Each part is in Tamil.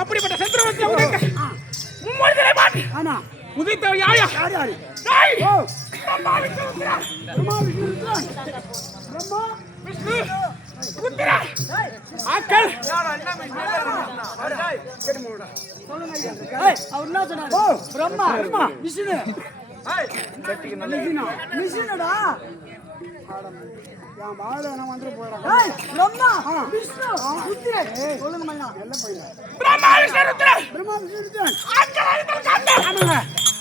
அப்படிப்பட்ட சந்திரவத்தை மும்மொழிகளை பாட்டு உதித்த யார் யார் யார் பிரம்மா விஷ்ணு ருத்ரா ஆக்கள் அவர் என்ன சொன்னார்? பிரம்மா விஷ்ணு விஷ்ணுடா பிரம்மா விஷ்ணு ருத்ரா சொல்லுங்க பிரம்மா விஷ்ணு ருத்ரா ஆக்கள்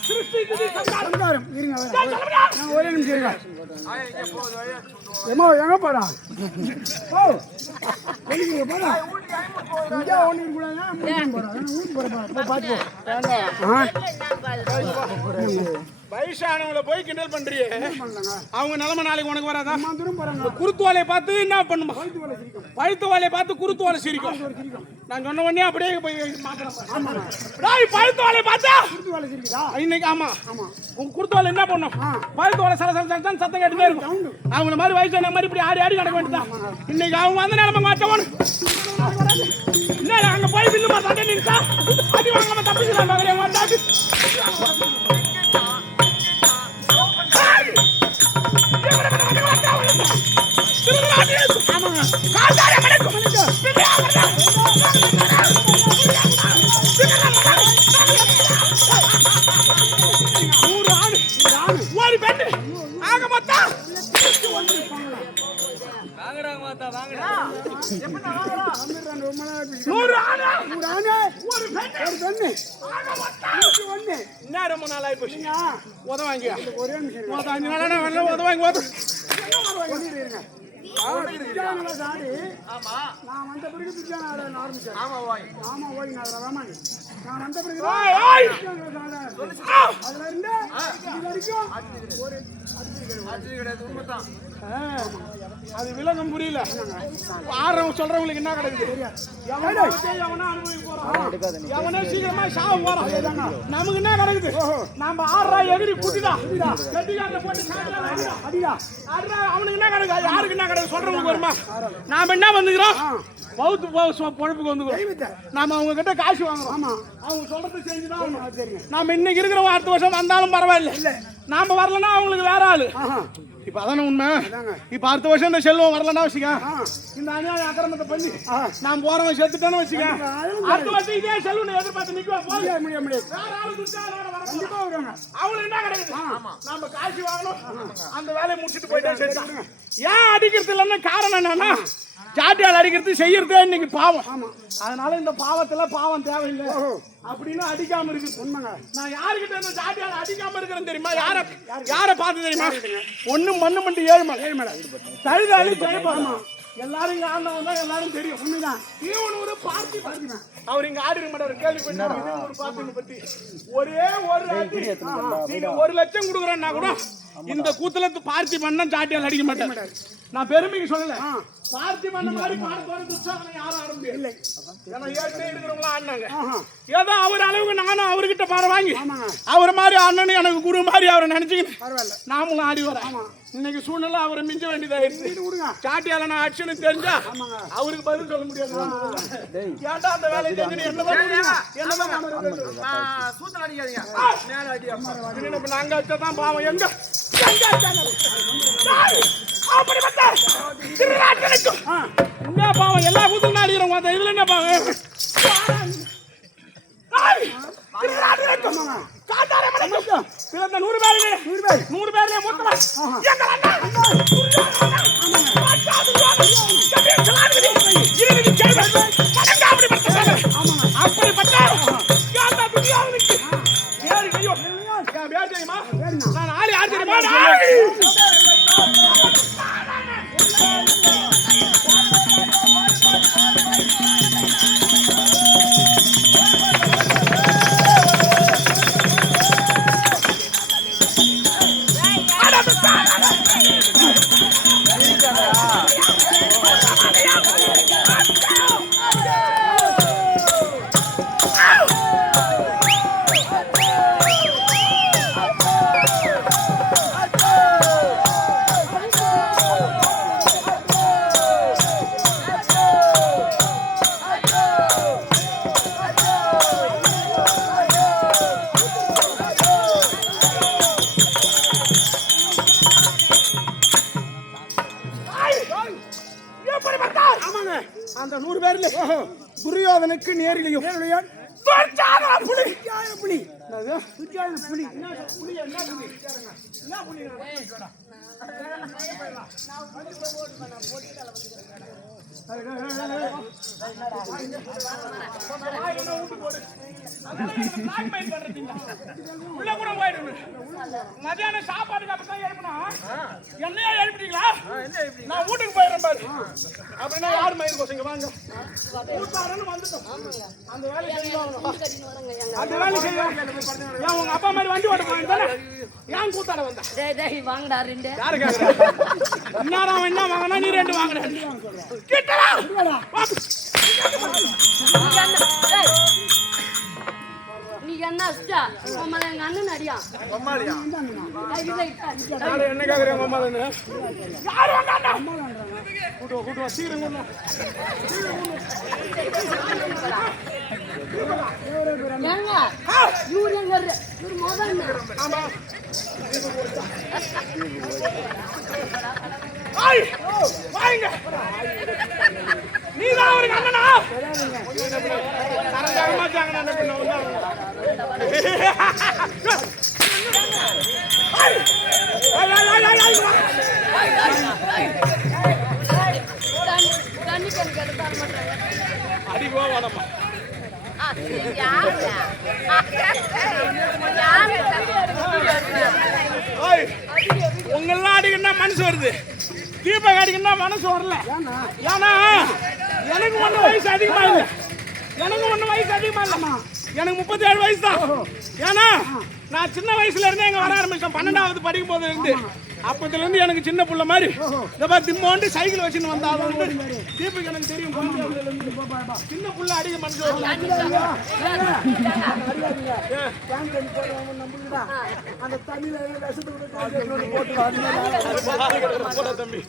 சிருஷ்டி திதி சம்ஹாரம். சம்ஹாரம். இருங்க வரேன். சொல்ல முடியா? நான் ஒரே நிமிஷம் இருங்க. எம்மா எங்க போறா? ஓ வெளியே போறா. இங்க ஓடி கூடாதா? மூணு போறா. நான் ஊட்டி போறேன். போய் பாத்து போ. வயசானவங்கள போய் கிண்டல் பண்றியே, அவங்க நிலைமை நாளைக்கு உனக்கு வராதா? தூரம் போறாங்க. குருத்துவாலையை பார்த்து என்ன பண்ணுமா? பழுத்து வாழையை பார்த்து குருத்துவாலை சிரிக்கும். நான் சொன்ன உடனே அப்படியே போய் மாத்திரம். பழுத்து வாழையை பார்த்தா வேலை சிரிக்குதா? இன்னைக்கு ஆமா உங்க குருத்துவாலை என்ன பண்ணும்? பழுத்து வாழை சல சல சல சத்தம் கேட்டுட்டே இருக்கும். அவங்க மாதிரி வயசான மாதிரி இப்படி ஆடி ஆடி கிடக்க வேண்டியதான். இன்னைக்கு அவங்க வந்த நிலைமை மாற்றவனு என்ன அங்க போய் பில்லு மாத்தாட்டே நின்றுச்சா அடி வாங்காம தப்பிச்சுதான் மாட்டாக்கு. ஒரு பெண்ணு ஆக மொத்தம் நூறு ஆணு ஒரு பெண்ணு என்ன ரொம்ப நாள் ஆகி போச்சு. உதவாங்க ஒரே நிமிஷம் உதவாங்க நான் வந்த பிறகு பிஜான ஆட ஆரம்பிச்சேன். ஆமா ஓய் நான் வந்த பிறகு அதுல இருந்து இது வரைக்கும் ஒரு அது விலங்கம் புரியல. ஆடுறவங்க சொல்றவங்களுக்கு என்ன கிடைக்குது? எவனா அனுபவிக்க போறான், எவனே சீக்கிரமா சாவு போறான். நமக்கு என்ன கிடைக்குது? நாம ஆடுறா எகிரி குட்டிடா கட்டிக்காட்ட போட்டு அடிடா ஆடுறா. அவனுக்கு என்ன கிடைக்கும்? யாருக்கு என்ன கிடைக்கும்? சொல்றவங்களுக்கு வருமா? நாம என்ன வந்துக்கிறோம்? பௌத்து பொழப்புக்கு வந்துக்கிறோம். நாம அவங்க கிட்ட காசு வாங்குறோம். அவங்க சொல்றது செஞ்சுதான். நாம இன்னைக்கு இருக்கிறவங்க அடுத்த வருஷம் வந்தாலும் பரவாயில்ல. நாம வரலன்னா அவங்களுக்கு வேற ஆளு. இப்ப அதான உண்மை. இப்ப அடுத்த வருஷம் இந்த செல்வம் வரலன்னா வச்சுக்க, இந்த அநியாய அக்கிரமத்தை பண்ணி நான் போறவன் செத்துட்டான்னு வச்சுக்க, அடுத்த வருஷம் இதே செல்வம் எதிர்பார்த்து நிக்குவா முடியாது. அவங்களுக்கு என்ன கிடைக்குது? நாம காசு வாங்கணும், அந்த வேலையை முடிச்சுட்டு போயிட்டா சரி. ஏன் அடிக்கிறது இல்லைன்னா காரணம் என்னன்னா, சாட்டியால் அடிக்கிறது செய்யறதே இன்னைக்கு பாவம். அதனால இந்த பாவத்துல பாவம் தேவையில்லை அப்படின்னு அடிக்காம இருக்கு. உண்மைங்க. நான் யாருக்கிட்ட இந்த சாட்டியால் அடிக்காம இருக்கிறேன்னு தெரியுமா? யார பார்த்து தெரியுமா? ஒண்ணு மண்ணு மண்டி ஏழுமலை தழுதாளி ஜெயபாமா எல்லாரும் இங்க ஆண்டவன் தான் எல்லாரும் தெரியும். உண்மைதான். இவன் ஒரு பார்ட்டி அவர் இங்க ஆடிக்க மாட்டாரு. கேள்விப்பட்டாரு ஒரு பார்ட்டி பத்தி. ஒரே ஒரு நீங்க 1 லட்சம் கொடுக்குறேன்னா கூட இந்த கூத்துல பார்ட்டி பண்ண சாட்டியால் அடிக்க மாட்டாரு. நான் பெருமைக்கு சொல்லல. பார்த்தி பண்ண மாதிரி பாடத்தோட துச்சாதனை யாரும் ஆட முடியாது. இல்லை ஏன்னா ஏற்கனவே இருக்கிறவங்களா ஆடினாங்க. ஏதோ அவர் அளவுக்கு நானும் அவர்கிட்ட பாட வாங்கி அவர் மாதிரி ஆடணும்னு எனக்கு குரு மாதிரி அவரை நினைச்சுக்கிட்டு நாமளும் ஆடி வரேன். இன்னைக்கு சூழ்நிலை அவரை மிஞ்ச வேண்டியதாயிருச்சு. சாட்டியால நான் அடிச்சுன்னு தெரிஞ்சா அவருக்கு பதில் சொல்ல முடியாது. கேட்டா அந்த வேலையை செஞ்சு என்னதான் சூத்தல் அடிக்காதீங்க மேல அடி. நாங்க அடிச்சதான் பாவம். எங்க என்ன பாவம்? எல்லா கூத்தும் அடிக்கிறோம். இதுல என்ன பாவம்? 100 பேர்ல மொத்தமா நான் ஆளு யார் தெரியுமா? அந்த 100 பேர்ல துரியோதனுக்கு நேரிலையும் புலி புலி புலி உள்ள கூட போயிடுங்க. மதியானம் சாப்பாடுக்கு அப்பதான் எழுப்பினா என்னையா எழுப்பிட்டீங்களா? நான் வீட்டுக்கு போயிடுறேன் பாரு. அப்படின்னா யாரு மயில் கோசங்க வாங்க கூட்டாரன்னு வந்துட்டோம். அந்த வேலை செய்வாங்க. அந்த வேலை செய்வாங்க. ஏன் உங்க அப்பா மாதிரி வண்டி ஓட்ட போயிருந்தானே ஏன் கூத்தாட வந்தா? வாங்கடா ரெண்டு. யாரு கேக்குறா? என்னடா என்ன வாங்கினா நீ ரெண்டு வாங்கின கிட்டடா நீ என்ன எங்க அண்ணன் அடியா என்ன கேக்குறேன் உங்க அம்மா தானே யாரு வந்தாண்டா கூட்டுவா சீக்கிரம் ஏங்க இவரு எங்க இவரு முதல்ல ஆமா வாங்க நீதான் அவருக்கு அண்ணனா அடிக்குவா வாடம்மா உங்கெல்லாம் அடிக்கணும்னா மனசு வருது தீபக் அடிக்கணும்னா மனசு வரல ஏன்னா எனக்கு ஒன்றும் வயசு அதிகமா இல்லை எனக்கு 37 வயசு தான் ஏன்னா நான் சின்ன வயசுல இருந்தே எங்க வர ஆரம்பிச்சேன் 12வது படிக்கும் போது இருந்து அப்பத்துல இருந்து எனக்கு சின்ன புள்ள மாதிரி இந்த மாதிரி திம்மோண்டு சைக்கிள் வச்சுன்னு வந்தாலும் தீபக் எனக்கு தெரியும் சின்ன புள்ள அடிக்க மனசு அந்த தண்ணியில தம்பி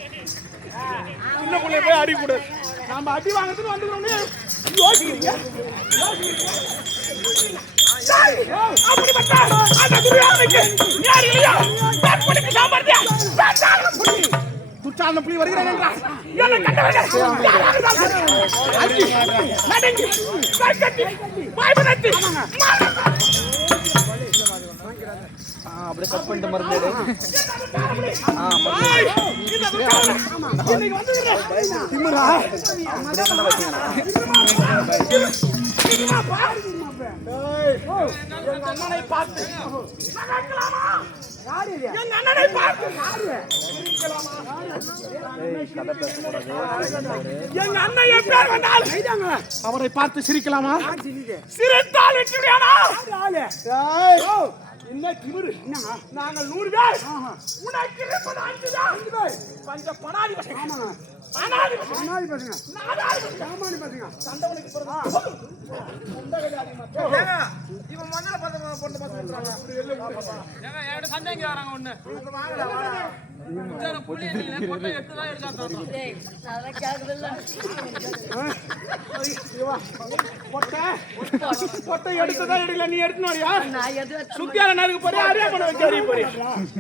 சின்ன பிள்ளைய போய் அடிக்கூடாது நாம அடி வாங்கிறதுக்கு வந்துக்கிறோம்னு யோசிக்கிறீங்க துச்சாந்த புலி வருகிறேன் என்றால் அப்படியே கட் பண்ணிட்டு மருந்து அண்ணனை பார்த்து எங்க அண்ணன் எப்பேர் வந்தால் அவரை பார்த்து சிரிக்கலாமா சிரித்தால் வெற்றியானா என்ன திமிரு நாங்கள் 100 பேர் உனக்கு இருப்பது 5 பேர் பஞ்ச பணாதி பசங்க பணாதி பசங்க சாமானி பசங்க சண்டவனுக்கு பிறகு ஏங்க இவன் மண்ணல பொண்ணு பசங்க இருக்காங்க ஏங்க என்கிட்ட சண்டைங்க வராங்க ஒண்ணு வாங்கடா இந்த புள்ளி நீங்க போட்டோ எடுத்து தான் எடுத்தாங்க டேய் அத கேக்குதல்ல பொட்டை எடுத்ததா எடுக்கல நீ எடுத்துன்னு வரியா நான் எது சுத்தியால நறுக்கு போறியா அரியா பண்ண வச்சு அறிய போறியா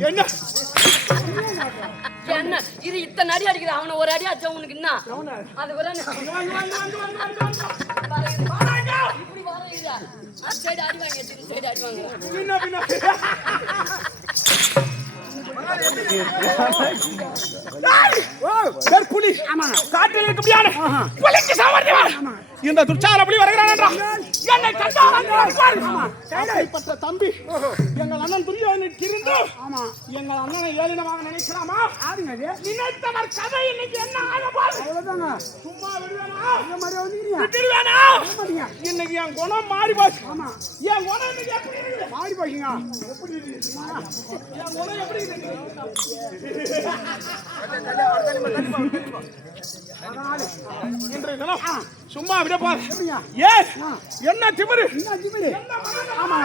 என்ன என்ன இது இத்தனை அடி அடிக்கிற அவனை ஒரு அடி அடிச்சா உனக்கு என்ன அது ஒரு இப்படி வர சைடு அடி வாங்க சைடு அடி வாங்க காட்டில் இருக்க இந்த துச்சார அப்படி வருகிறான் என்னை கண்டால் தம்பி எங்கள் அண்ணன் துரியோதனை திரிந்து எங்கள் அண்ணனை ஏளினமாக நினைக்கலாமா நினைத்தவர் கதை இன்னைக்கு என்ன ஆகப்போகுது சும்மா விடுவேனா இன்னைக்கு என் குணம் மாறி போச்சு என் குணம் இன்னைக்கு எப்படி மாறி போச்சுங்க எப்படி என் குணம் எப்படி இன்றைய தினம் சும்மா விட போற ஏன் என்ன திமிரு ஆமா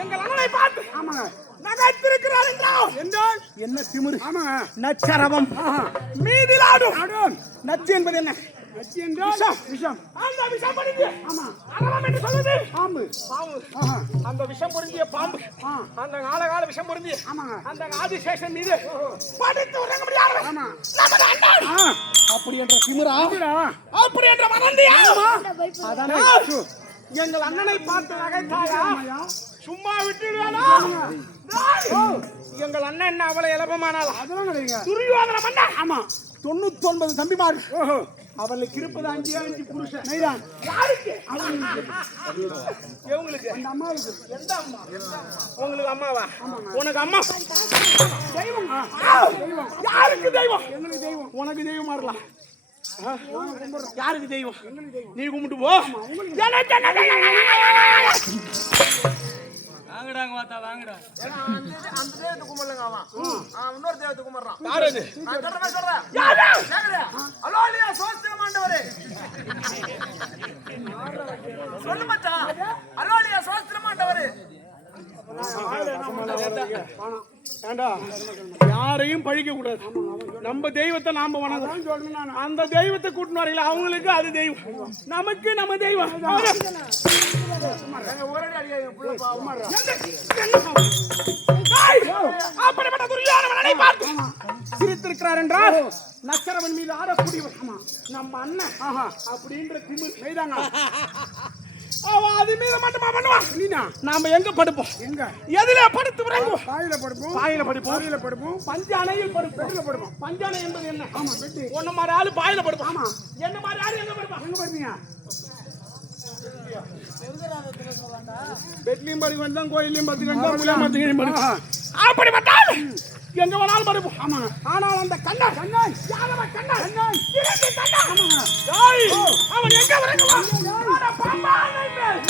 எங்கள் அண்ணனை பார்த்து ஆமாங்க நகைத்திருக்கிறார் என்றால் என்ன திமிரு ஆமாங்க நச்சரவம் மீதிலாடும் ஆடும் நச்சு என்பது என்ன நச்சு என்றால் விஷம். விஷம் அந்த விஷம் பொருந்திய ஆமா அரவம் என்று சொல்வது பாம்பு பாம்பு ஆஹா அந்த விஷம் பொருந்திய பாம்பு ஆ அந்த காலகால விஷம் பொருந்திய ஆமாங்க அந்த ஆதிசேஷன் மீது படுத்து உறங்க முடியாது ஆமா நமது அண்ணன் ஆ அப்படி என்ற திமிரா அப்படிடா அப்படி என்ற மறந்தியா அதானே எங்கள் அண்ணனை பார்த்து நகைத்தாயா ஐயா சும்மா விட்டுடுவானா எங்கள் அண்ணன் என்ன அவ்வளவு இலபமானால அதெல்லாம் கிடையாது துரியோதன மன்னன் ஆமா 99 தம்பிமார் ஓஹோ அவளுக்கு இருப்பது 5 புருஷன் நைதான் யாருக்கு அவங்களுக்கு இவங்களுக்கு அந்த அம்மாவுக்கு எந்த அம்மா உங்களுக்கு அம்மாவா உனக்கு அம்மா தெய்வம் தெய்வம் யாருக்கு தெய்வம் எங்களுக்கு தெய்வம் உனக்கு தெய்வம் மாறலாம் யாருக்கு தெய்வம் எங்களுக்கு தெய்வம் நீ கும்பிட்டு போ எனக்கு என்ன தெய்வம்? வாங்கடாங்க வாத்தா வாங்கடா அந்த தேவத்தை கும்பிடலங்க அவன் இன்னொரு தேவத்தை கும்பிடுறான் யார் அது நான் கரெக்டா சொல்றேன் யாரு கேக்குதா அலோலியா சோஸ்திரம் ஆண்டவரே சொல்லு மச்சான் அலோலியா சோஸ்திரம் ஆண்டவரே ஏண்டா யாரையும் பழிக்க கூடாது நம்ம தெய்வத்தை நாம வணங்குறோம் அந்த தெய்வத்தை கூட்டினு வரீங்களா அவங்களுக்கு அது தெய்வம் நமக்கு நம்ம தெய்வம் எங்க ஊரடி அடியாங்க புள்ள பாவம் அப்படிப்பட்ட துரியோதனனை பார்த்து சிரித்திருக்கிறார் என்றால் நக்கரவன் மீது ஆடக்கூடியவர் நம்ம அண்ணன் அப்படின்ற திமிர் மெய்தாங்க அவன் அது மீது மட்டுமா பண்ணுவான் நீனா நாம எங்க படுப்போம் எங்க எதுல படுத்து விளங்குவோம் பாயில படுப்போம் பாயில படுப்போம் பாயில படுப்போம் பஞ்சானையில் படுப்போம் பெட்டில படுப்போம் பஞ்சானை என்பது என்ன ஆமா பெட்டி ஒன்ன மாதிரி ஆளு பாயில படுப்போம் ஆமா என்ன மாதிரி ஆளு எங்க படுப்பான் எங்க படுப்பீங்க பெட்லயும் படுக்க வேண்டாம் கோயிலையும் படுக்க வேண்டாம் முலையும் படுக்க அப்படிப்பட்டால் எங்க வேணாலும் படுப்போம் ஆமா ஆனால் அந்த கண்ணன் கண்ணன் யாதவ கண்ணன் கண்ணன் இரண்டு கண்ணன் ஆமாங்க டேய், அவன் எங்க வரங்குவான் அட பாம்பானை மேல்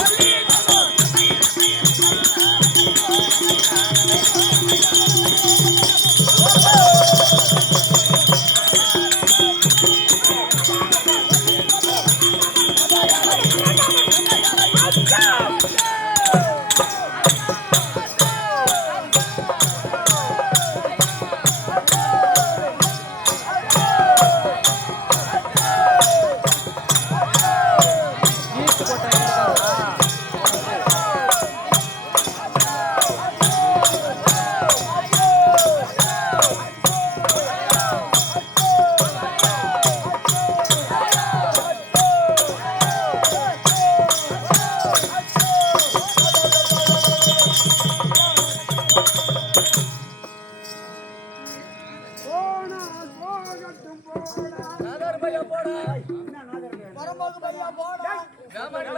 போனா போகட்டும் போடா நாதார் பையா போடா என்ன நாகரிகம் பரம்போக்கு பையா போடா வேமாடி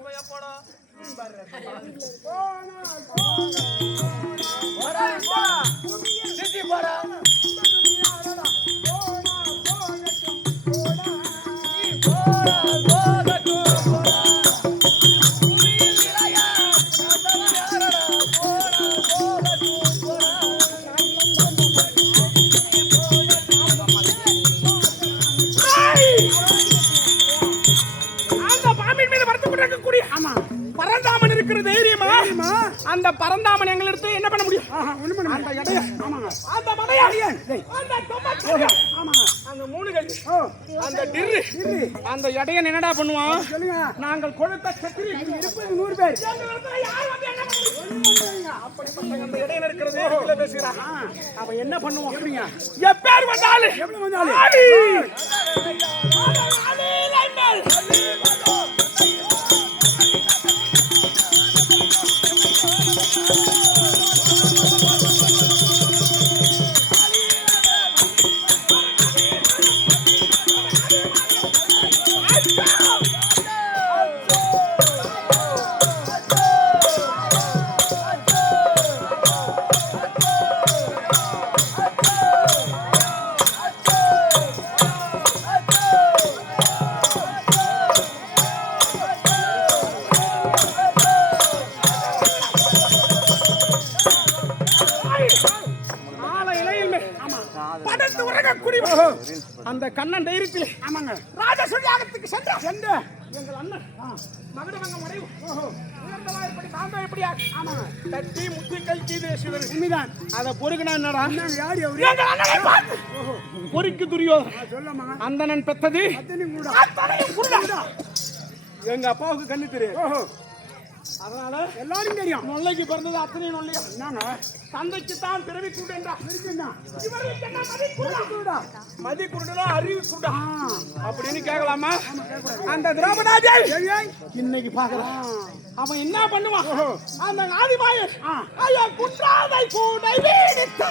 பையா போடா போனா போடா போடா சிட்டி போடா அந்த பாம்பின் மீது வருத்தப்பட்டிருக்கக்கூடிய ஆமா பரந்தாமன் இருக்கிற தைரியமா அந்த பரந்தாமன் எங்களிடத்து என்ன பண்ண முடியும் ஆஹா ஒண்ணு பண்ண அந்த இடைய ஆமாங்க அந்த மடையாடியன் அந்த தொம்பக்கடியன் ஆமாங்க அந்த மூணு கல் ஓ அந்த டிர்ரு அந்த இடையன் என்னடா பண்ணுவான் சொல்லுங்க நாங்கள் கொழுத்த சத்திரி இருப்பது 100 பேர் எங்களிடத்துல யார் வந்து என்ன பண்ண முடியும்? அப்படிப்பட்ட அந்த இடையன் இருக்கிறது இதுல பேசுகிறான் அவன் என்ன பண்ணுவான் எப்படிங்க எப்பேர் வந்தாலும் எப்படி வந்தாலும் ஆடி! ஆடி லைன்கள்! ஆச்சா! அந்த கண்ணன் தைரியத்தில் ஆமாங்க ராஜசூய யாகத்துக்கு சென்று எங்கள் அண்ணன் மகடவங்க மறைவு உயர்ந்தவா எப்படி தாங்க எப்படியா ஆமாங்க தட்டி முத்தி கல்கி தேசுவர் உண்மைதான் அத பொறுக்குனா என்னடா யாரு அவரு எங்கள் அண்ணனை பார்த்து பொறுக்கு துரியோதன சொல்லமா அந்தணன் பெத்தது அத்தனையும் கூட அத்தனையும் புள்ள. எங்க அப்பாவுக்கு கண்ணு தெரியும் ஓஹோ அதனால எல்லாரும் தெரியும் நொல்லைக்கு பிறந்தது அத்தனையும் நொல்லையா என்னங்க தந்தைக்கு தான் பிறவி கூடா இருக்குன்னா இவருக்கு என்ன மதி கூடா கூட மதி குருடா அறிவு குருடா ஆ அப்படின்னு கேட்கலாமா அந்த திரௌபதாஜி இன்னைக்கு பாக்கலாம் அவன் என்ன பண்ணுவான் அந்த ஆதிமாயன் ஐயா குன்றாதை கூடை வீடித்து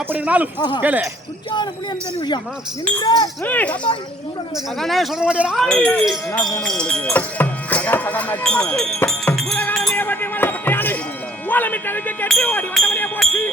அப்படினாலும் கேளு குஞ்சான புலியன் தெரிஞ்ச விஷயம் இந்த அதானே சொல்ற மாட்டேடா என்ன சொன்ன உங்களுக்கு உலகாரமே பட்டி வர பட்டியாடி ஓலமிட்டதுக்கு கெட்டி ஓடி வந்தவனே போச்சு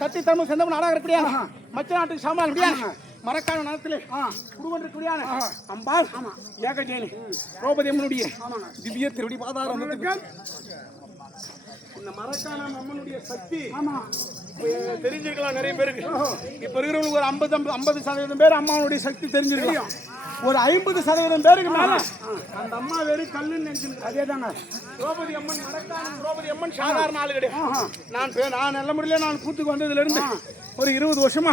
கத்தி தமிழ் செந்தமிழ் நாடாக இருக்கக்கூடிய மச்ச நாட்டுக்கு சாமான் முடியாது மரக்கான நலத்திலே குருவன் அம்பாள் ஏகஜேனி திரௌபதி அம்மனுடைய திவ்ய திருவடி பாதாரம் இந்த மரக்கான அம்மனுடைய சக்தி தெரிஞ்சிருக்கலாம் நிறைய பேருக்கு. இப்ப இருக்கிறவங்களுக்கு ஒரு 50% பேர் அம்மாவுடைய சக்தி தெரிஞ்சிருக்கலாம். ஒரு 50% பேருக்கு மேல அந்த அம்மா வெறும் கல்லுன்னு நினைச்சிருக்கு. அதே தாங்க திரௌபதி அம்மன் மரக்கான திரௌபதி அம்மன் சாதாரண ஆளு கிடையாது. நான் நல்ல முறையில நான் கூத்துக்கு வந்ததுல இருந்து ஒரு 20 வருஷமா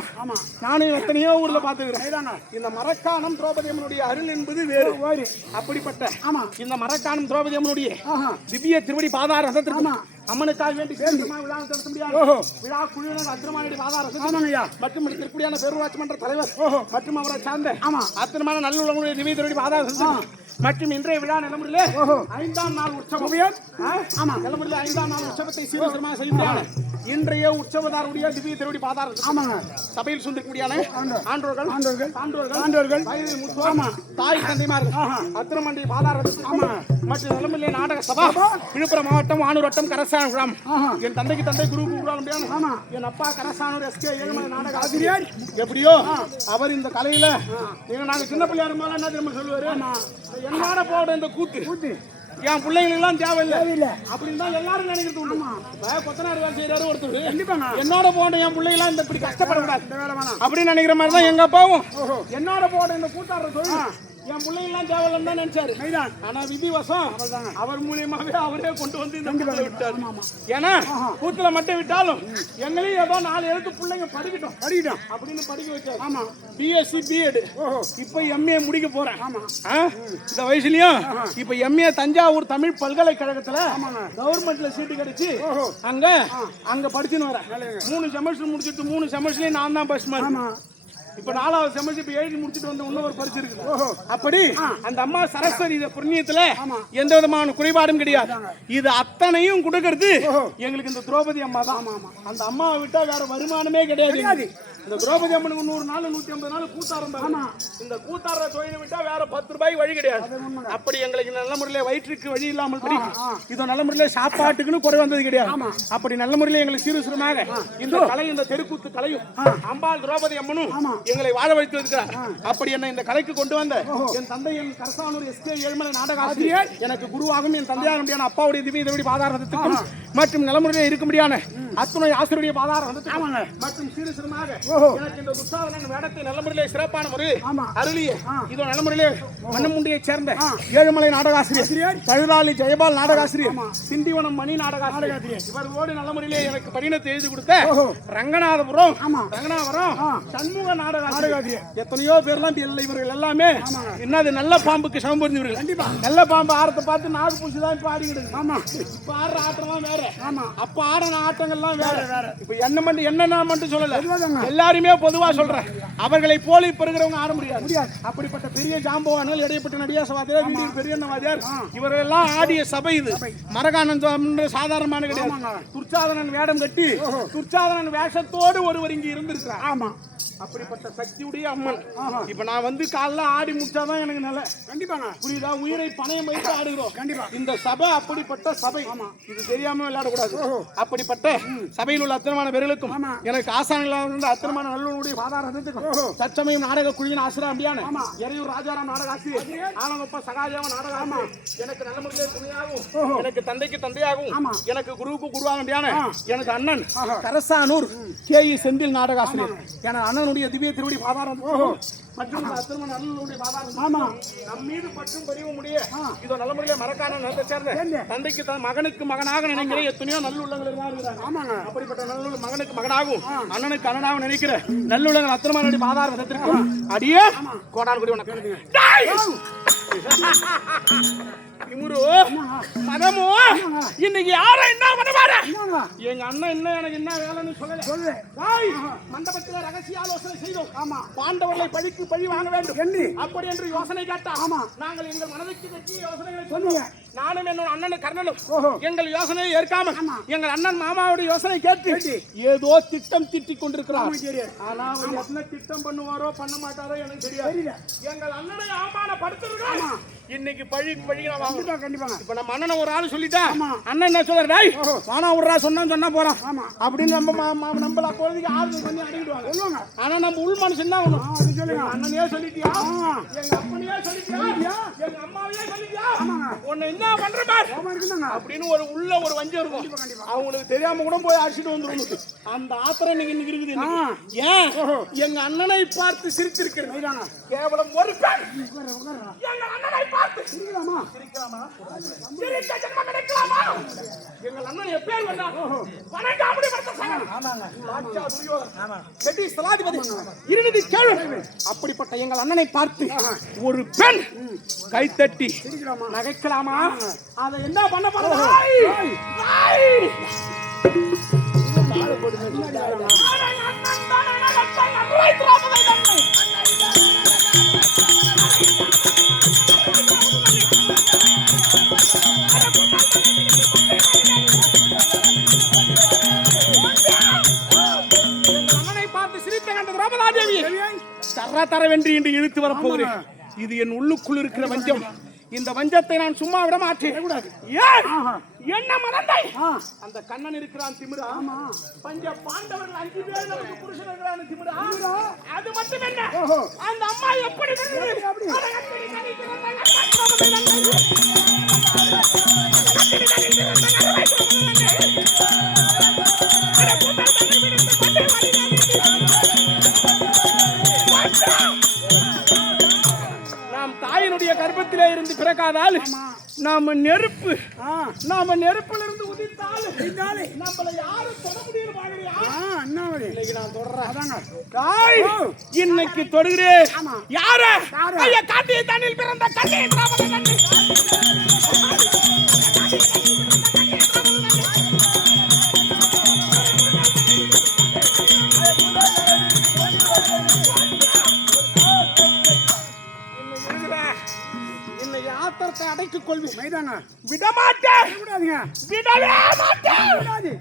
நானும் எத்தனையோ ஊர்ல பாத்துக்கிறேன். இந்த மரக்கானம் திரௌபதி அம்மனுடைய அருள் என்பது வேறு. அப்படிப்பட்ட இந்த மரக்கானம் திரௌபதி அம்மனுடைய திவ்ய திருவடி பாதார ரதத்திற்கு அம்மனுக்காக வேண்டி விழா நடத்த முடியாது. விழா குழுவினர் அத்திரமானுடைய பாதார மற்றும் திருக்குடியான பேரூராட்சி மன்ற தலைவர் மற்றும் அவரை சார்ந்த அத்திரமான நல்லுள்ளவங்களுடைய திவ்ய திருவடி பாதார மற்றும் இன்றைய விழா நிலமுறையிலே 5ஆம் நாள் உற்சவம். நிலமுறையிலே 5ஆம் நாள் உற்சவத்தை சீரசமாக செய்கிறாங்க. இன்றைய உற்சவதாருடைய திவ்ய திருவடி பாதார சபையில் சுந்தரக்கூடியான ஆண்டோர்கள் தாய் தந்தைமார்கள் அத்திரமண்டி பாதார மற்றும் நிலமுறையிலே நாடக சபா விழுப்புரம் மாவட்டம் வானூர் வட்டம் கரசான குளம். என் தந்தைக்கு தந்தை குரு முடியாது. என் அப்பா கரசானூர் SK ஏழுமலை நாடக ஆசிரியர். எப்படியோ அவர் இந்த கலையில நாங்க சின்ன பிள்ளையா இருந்தாலும் என்ன திரும்ப சொல்லுவாரு, என்னோட போட இந்த கூத்து என் பிள்ளைங்களுக்கு எல்லாம் தேவையில்லை அப்படின்னு தான் எல்லாரும் நினைக்கிறது உண்டு. கொத்தனார் வேலை செய்யறாரு ஒருத்தர், என்னோட போட என் பிள்ளைங்களாம் இந்த இப்படி கஷ்டப்படக்கூடாது அப்படின்னு நினைக்கிற மாதிரி தான் எங்க அப்பாவும் என்னோட போட இந்த கூட்டாடுற தொழில் என் பிள்ளைங்கெல்லாம் தேவையில்லைன்னு தான் நினைச்சாரு. ஆனா விதிவசம் அவர் மூலியமாவே அவரே கொண்டு வந்து இந்த கூத்துல விட்டாரு. ஏன்னா கூத்துல மட்டும் விட்டாலும் எங்களையும் ஏதோ 4 எழுத்து பிள்ளைங்க படிக்கட்டும் அப்படின்னு படிக்க வச்சாரு. BSc BEd இப்ப MA முடிக்க போறேன். இந்த வயசுலயும் இப்ப MA தஞ்சாவூர் தமிழ் பல்கலைக்கழகத்துல கவர்மெண்ட்ல சீட்டு கிடைச்சு அங்க படிச்சுன்னு வரேன். 3 செமஸ்டர் முடிச்சுட்டு 3 செமஸ்டர்லயும் நான் தான் பஸ் மாதிரி. இப்ப 4வது செமஸ்டர் இப்ப எழுதி முடிச்சுட்டு வந்த இன்னொரு பரிசு இருக்கு. அப்படி அந்த அம்மா சரஸ்வதி புண்ணியத்துல எந்த விதமான குறைபாடும் கிடையாது. இது அத்தனையும் கொடுக்கறது எங்களுக்கு இந்த திரௌபதி அம்மா தான். அந்த அம்மாவை விட்டா வேற வருமானமே கிடையாது. இந்த திரௌபதி அம்மனுக்கு 100 நாள் 150 நாள் கூத்தாரம். இந்த கூத்தார தொழிலை விட்டா வேற 10 ரூபாய் வழி கிடையாது. அப்படி எங்களுக்கு நல்ல முறையில வயிற்றுக்கு வழி இல்லாமல் இது நல்ல முறையில சாப்பாட்டுக்குன்னு குறை வந்தது கிடையாது. அப்படி நல்ல முறையில எங்களுக்கு சீருசுரமாக இந்த கலை இந்த தெருக்கூத்து கலையும் அம்பாள் திரௌபதி அம்மனும் எங்களை வாழ வைத்து இருக்கிறார். அப்படி என்ன இந்த கலைக்கு கொண்டு வந்த என் தந்தை என் கரசானூர் SK ஏழுமலை நாடக ஆசிரியர் எனக்கு குருவாகும் என் தந்தையார் அப்பாவுடைய திவ்ய திருவடி பாதாரத்துக்கும் மற்றும் நிலமுறையில இருக்க முடியான அத்துணை ஆசிரியருடைய பாதாரம் மற்றும் சீருசுரமாக எனக்கு இந்த துஷாதனன் வேடத்தை நல்ல முறையிலே சிறப்பான முறை அருளிய இதோ நல்ல முறையிலே மன்னமுண்டியை சேர்ந்த ஏழுமலை நாடகாசிரியர் பழுதாளி ஜெயபால் நாடகாசிரியர் சிந்திவனம் மணி நாடகாசிரியர் இவர்களோடு நல்ல முறையிலே எனக்கு பரிணத்தை எழுதி கொடுத்த ரங்கநாதபுரம் சண்முக நாடகாசிரியர் எத்தனையோ பேர்லாம் இவர்கள் எல்லாமே என்னது நல்ல பாம்புக்கு சமம் புரிஞ்சவர்கள். நல்ல பாம்பு ஆரத்தை பார்த்து நாகு பூசி தான் இப்ப ஆடிக்கிடுது. இப்ப ஆடுற ஆட்டம்லாம் வேற, அப்ப ஆடின ஆட்டங்கள்லாம் வேற. இப்ப என்ன மட்டும் சொல்லல, எல்லாருமே பொதுவா சொல்றேன். அவர்களை போலி பெறுகிறவங்க ஆட முடியாது. அப்படிப்பட்ட பெரிய ஜாம்பவான்கள் இடைப்பட்ட நடிகாசவாதியார் பெரியண்ணவாதியார் இவர்கள் எல்லாம் ஆடிய சபை இது. மரகானந்த சாதாரணமான கிடையாது. துர்ச்சாதனன் வேடம் கட்டி துர்ச்சாதனன் வேஷத்தோடு ஒருவர் இங்க இருந்திருக்கிறார். ஆமா, அப்படிப்பட்ட சக்தியுடைய அம்மன். இப்ப நான் வந்து காலைல ஆடி முடிச்சாதான் எனக்கு நல்ல. கண்டிப்பாங்க, புரியுதா? உயிரை பணையம் வைத்து ஆடுகிறோம். கண்டிப்பா இந்த சபை அப்படிப்பட்ட சபை. இது தெரியாம விளையாடக்கூடாது. அப்படிப்பட்ட சபையில் உள்ள அத்தனமான பேர்களுக்கும் எனக்கு ஆசானிகளாக இருந்த அத்தனமான நல்லூருடைய பாதாரத்துக்கும் தற்சமயம் நாடக குழுவின் ஆசிரியர் அப்படியான எறையூர் ராஜாராம் நாடக ஆசிரியர் ஆலங்கொப்ப சகாதேவ நாடக எனக்கு நல்ல முறையிலே துணையாகவும் எனக்கு தந்தைக்கு தந்தையாகவும் எனக்கு குருவுக்கு குருவாக அப்படியான எனக்கு அண்ணன் கரசானூர் KE செந்தில் நாடக ஆசிரியர் என அண்ணனுடைய திவ்ய திருவடி பாதாரம் மற்றும் அத்திரமான நல்லூருடைய பாதாரம் நம் மீது பற்றும் பரிவு முடிய இதோ நல்ல முறையில மரக்கான நிலத்தை சேர்ந்த தந்தைக்கு மகனுக்கு மகனாக நினைக்கிற எத்தனையோ நல்லுள்ளங்கள் இருக்கிறாங்க. அப்படிப்பட்ட நல்லுள்ள மகனுக்கு மகனாகவும் அண்ணனுக்கு அண்ணனாகவும் நினைக்கிற நல்லுள்ளங்கள் அத்திரமான பாதார விதத்திற்கு அடியே கோடான் குடி வணக்கம். திமுரு மதமோ இன்னைக்கு யாரும் என்ன பண்ண பாரு. என்னங்க எங்க அண்ணன் என்ன எனக்கு என்ன வேலைன்னு சொல்லல. சொல்லு. டேய், மண்டபத்துல ரகசிய ஆலோசனை செய்தோம். ஆமா. பாண்டவர்களை பழிக்கு பழி வாங்க வேண்டும் என்று. அப்படி என்று யோசனை கேட்டா ஆமா. நாங்கள் எங்கள் மனதுக்கு தட்டிய யோசனைகளை சொன்னீங்க. நானும் என்னோட அண்ணன் கர்ணனும் ஓஹோ. எங்கள் யோசனையை ஏற்காமல் ஆமா. எங்கள் அண்ணன் மாமாவுடைய யோசனை கேட்டு ஏதோ திட்டம் திட்டிக் கொண்டிருக்கிறார். ஆமா, தெரியாது. ஆனா அவர் என்ன திட்டம் பண்ணுவாரோ பண்ண மாட்டாரோ எனக்கு தெரியாது. தெரியல. எங்கள் அண்ணனை அவமானப்படுத்துறோம். இன்னைக்கு பழி நான் வாங்குறோம். கண்டிப்பாங்க. இப்ப நம்ம அண்ணனை ஒரு ஆளு சொல்லிட்டா ஆமா. அண்ணன் என்ன சொல்றாரு, டேய் வானா விடுறா சொன்னா போறான். ஆமா. அப்படின்னு நம்மள அப்போதைக்கு ஆறுதல் பண்ணி அடிக்கிடுவாங்க. சொல்லுவாங்க. ஆனா நம்ம உள் மனுஷன் தான் ஒண்ணும். அது சொல்லுங்க. அண்ணனையே சொல்லிட்டியா, ஆ. எங்க அப்பனையே சொல்லிட்டியா, எங்க அம்மாவையே சொல்லிட்டியா, ஆமாங்க. உன்னை என்ன பண்ற பார் கோபம் இருக்குதாங்க. அப்படின்னு ஒரு உள்ள ஒரு வஞ்சம் இருக்கும். அவங்களுக்கு தெரியாம கூட போய் அடிச்சுட்டு வந்துருவாங்க. அந்த ஆத்திரம் இன்னைக்கு இருக்குது இன்னைக்கு. ஏன் எங்க அண்ணனை பார்த்து சிரிச்சிருக்கிறது கேவலம் ஒரு பெண் எங்க அண்ணனை பார்த்து இருக்கலாமா? சிரிக்கலாமா? சிரிக்க ஜென்மம் எடுக்கலாமா? எங்கள் அண்ணன் எப்பேர் வந்தார்? வணங்காமுடி வந்த சகன். ராஜா துரியோதனன். செட்டி ஸ்தலாதிபதி. இருநிதி கேள்வி. அப்படிப்பட்ட எங்கள் அண்ணனை பார்த்து ஒரு பெண் கைத்தட்டி நகைக்கலாமா? அதை என்ன பண்ண போறா? தரவென்று என்று இழுத்து வரப்போகிறேன். இது என் உள்ளுக்குள் இருக்கிற வஞ்சம். இந்த வஞ்சத்தை நான் சும்மா விட மாட்டேன். என்ன மறந்தை அந்த கண்ணன் இருக்கிறான் திமிரா. பஞ்ச பாண்டவர்கள் 5 பேர் நமக்கு புருஷன் இருக்கிறான் திமிரா. அது மட்டும் என்ன, அந்த அம்மா எப்படி நாம் தாயினுடைய கர்ப்பத்திலே இருந்து பிறக்காதால் நாம நெருப்பு, நாம நெருப்பிலிருந்து உதித்தால் நம்மள யாரும் தொட முடியும். இன்னைக்கு நான் தொடறேன். தாய் இன்னைக்கு தொடுகிறேன். யாரு? ஐயா காட்டிய தண்ணில் பிறந்த கண்ணே திராவக கண்ணே. ஆத்திரத்தை அடைத்துக் கொள்வேன். விடமாட்டேன். விடவே மாட்டேன்.